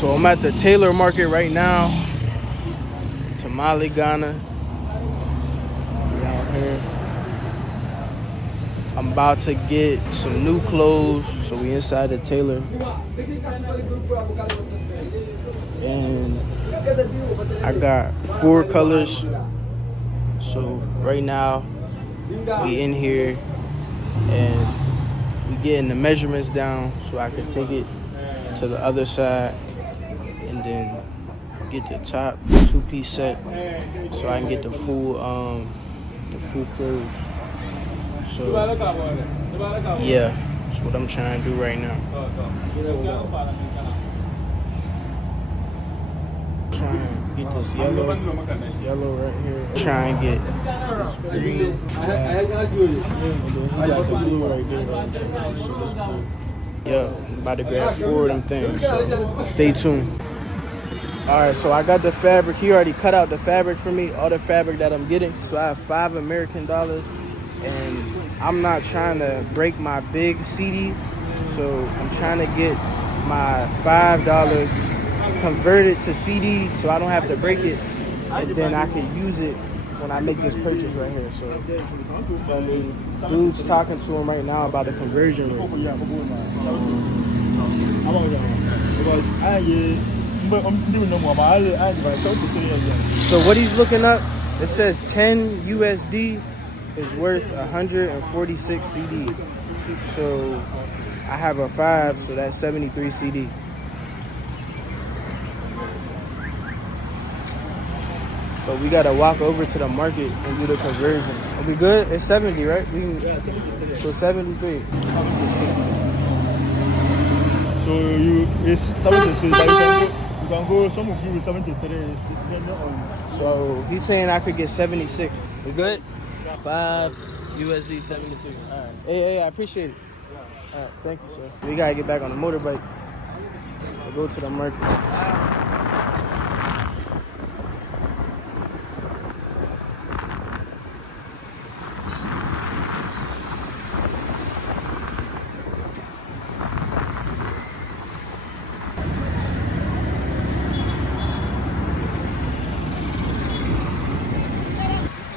So I'm at the Tailor market right now. Tamale, Ghana. We out here. I'm about to get some new clothes. So we inside the Tailor. And I got 4 colors. So right now we in here and we getting the measurements down so I can take it to the other side and then get the top 2-piece set so I can get the full clothes. So yeah, that's what I'm trying to do right now. Trying to get this yellow right here. Trying to get this green. And then we got the blue right there. Yeah, I'm about to grab 4 of them things. So stay tuned. Alright, so I got the fabric. He already cut out the fabric for me, all the fabric that I'm getting. So I have $5 American, and I'm not trying to break my big CD. So I'm trying to get my $5 converted to CD so I don't have to break it, and then I can use it when I make this purchase right here. So dude's talking to him right now about the conversion rate. So what he's looking up, it says 10 USD is worth 146 CD. So I have a 5, so that's 73 CD. But we gotta walk over to the market and do the conversion. Are we good? It's 70, right? Yeah, 73. So 73. 76. So it's 76, but you can go, some will give you 73. So he's saying I could get 76. We good? 5 USD 73. All right. Hey, I appreciate it. All right, thank you, sir. We gotta get back on the motorbike. So go to the market.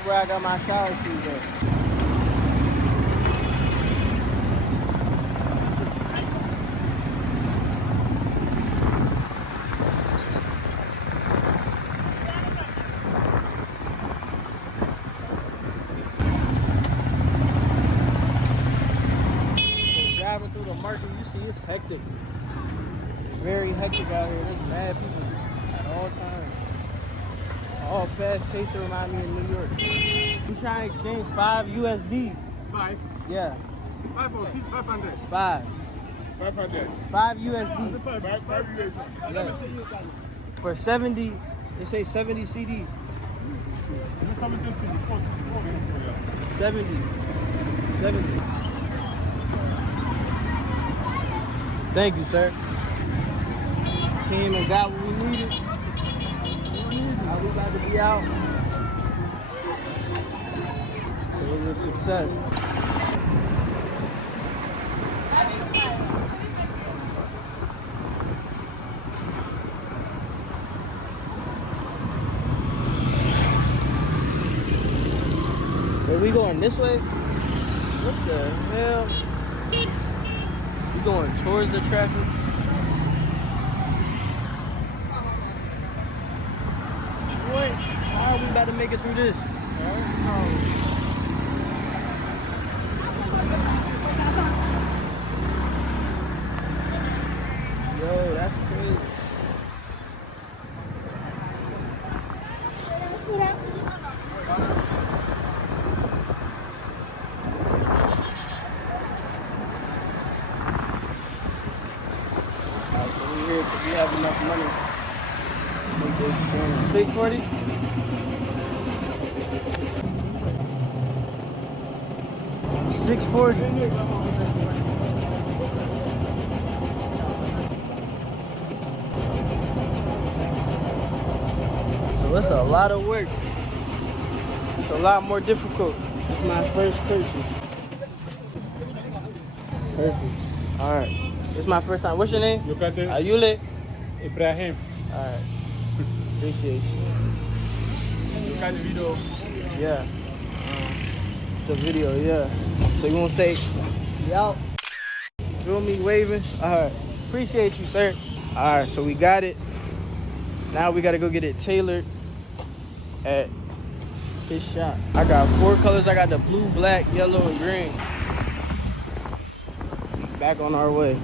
Where I got my shower shoes at. So driving through the market, you see it's hectic. It's very hectic out here. There's mad people at all times. All fast paced remind me of New York. I'm trying to exchange 5 USD. 5? Yeah. 5 or 500? 5. 500. 5 USD. 5 USD. Yeah. For 70, they say 70 CD. 70. 70. Thank you, sir. Came and got what we needed. We about to be out. So it was a success. Are we going this way? What the hell? We going towards the traffic? What? How are we about to make it through this? Yo, that's crazy. Alright, so we're here, so we have enough money. 640? $640. So it's a lot of work. It's a lot more difficult. It's my first purchase. Perfect. All right. It's my first time. What's your name? Yukate. Ayule. Ibrahim. All right. Appreciate you. You got the video. Yeah. The video, yeah. So you want to say, you out? Feel me waving? All right. Appreciate you, sir. All right, so we got it. Now we got to go get it tailored at his shop. I got 4 colors. I got the blue, black, yellow, and green. Back on our way.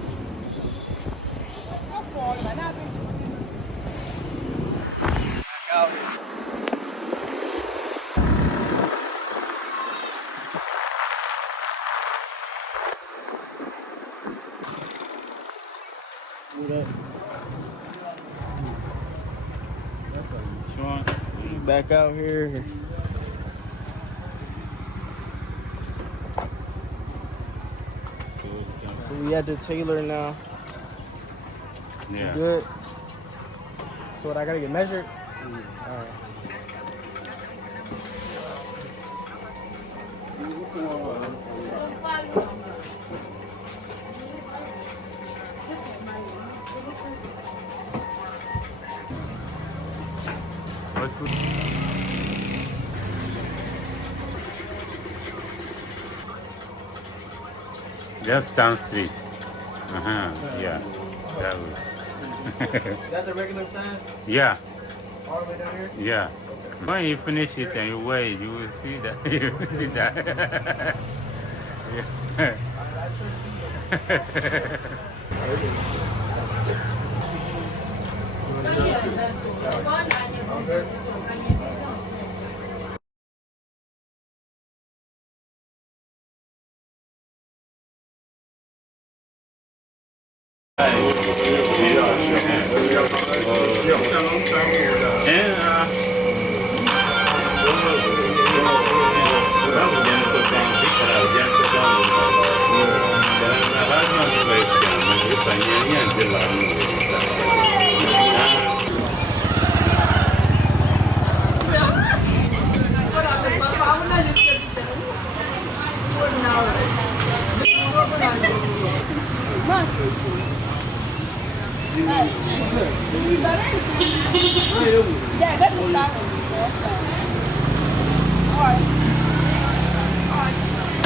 Out here. What up? Sean. Back out here. So we at the Tailor now. Yeah. Good. So what, I gotta get measured? All right. What's food? Just down street. Yeah. That way. Is that the regular size? Yeah. All the way down here? Yeah. When you finish it and you weigh, you will see that. You will see that. Yeah.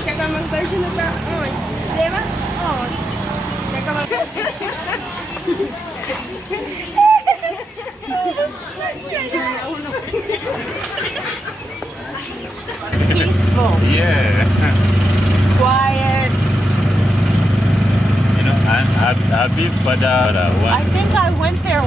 Quer que eu beijo no pra onde? Leva onde? Quer que Peaceful. Yeah. Quiet. You know, I've been further. I think I went there